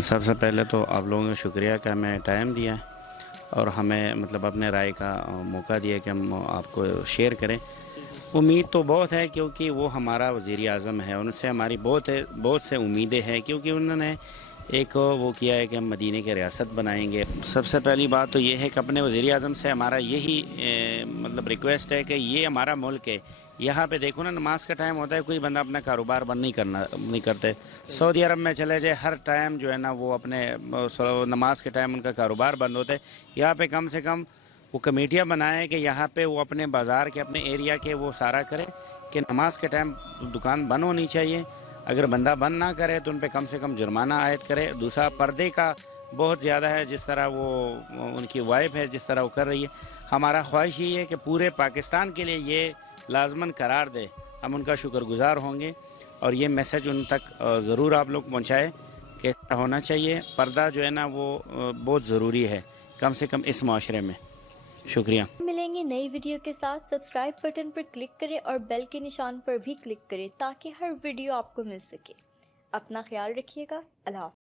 سب سے پہلے تو آپ لوگوں کا شکریہ کہ ہمیں ٹائم دیا ہے اور ہمیں مطلب اپنے رائے کا موقع دیا کہ ہم آپ کو شیئر کریں۔ امید تو بہت ہے کیونکہ وہ ہمارا وزیر اعظم ہے، ان سے ہماری بہت سے امیدیں ہیں، کیونکہ انہوں نے ایک وہ کیا ہے کہ ہم مدینہ کی ریاست بنائیں گے۔ سب سے پہلی بات تو یہ ہے کہ اپنے وزیر اعظم سے ہمارا یہی مطلب ریکویسٹ ہے کہ یہ ہمارا ملک ہے، یہاں پہ دیکھو نا نماز کا ٹائم ہوتا ہے، کوئی بندہ اپنا کاروبار بند نہیں کرتے۔ سعودی عرب میں چلے جائے، ہر ٹائم جو ہے نا وہ اپنے نماز کے ٹائم ان کا کاروبار بند ہوتا ہے۔ یہاں پہ کم سے کم وہ کمیٹیاں بنائیں کہ یہاں پہ وہ اپنے بازار کے اپنے ایریا کے وہ سارا کرے کہ نماز کے ٹائم دکان بند ہونی چاہیے، اگر بندہ بند نہ کرے تو ان پہ کم سے کم جرمانہ عائد کرے۔ دوسرا پردے کا بہت زیادہ ہے، جس طرح وہ ان کی وائف ہے جس طرح وہ کر رہی ہے، ہمارا خواہش یہ ہے کہ پورے پاکستان کے لیے یہ لازماً قرار دے، ہم ان کا شکر گزار ہوں گے۔ اور یہ میسج ان تک ضرور آپ لوگ پہنچائے کہ ایسا ہونا چاہیے، پردہ جو ہے نا وہ بہت ضروری ہے کم سے کم اس معاشرے میں۔ شکریہ۔ ملیں گے نئی ویڈیو کے ساتھ، سبسکرائب بٹن پر کلک کریں اور بیل کے نشان پر بھی کلک کریں تاکہ ہر ویڈیو آپ کو مل سکے۔ اپنا خیال رکھیے گا۔ اللہ حافظ۔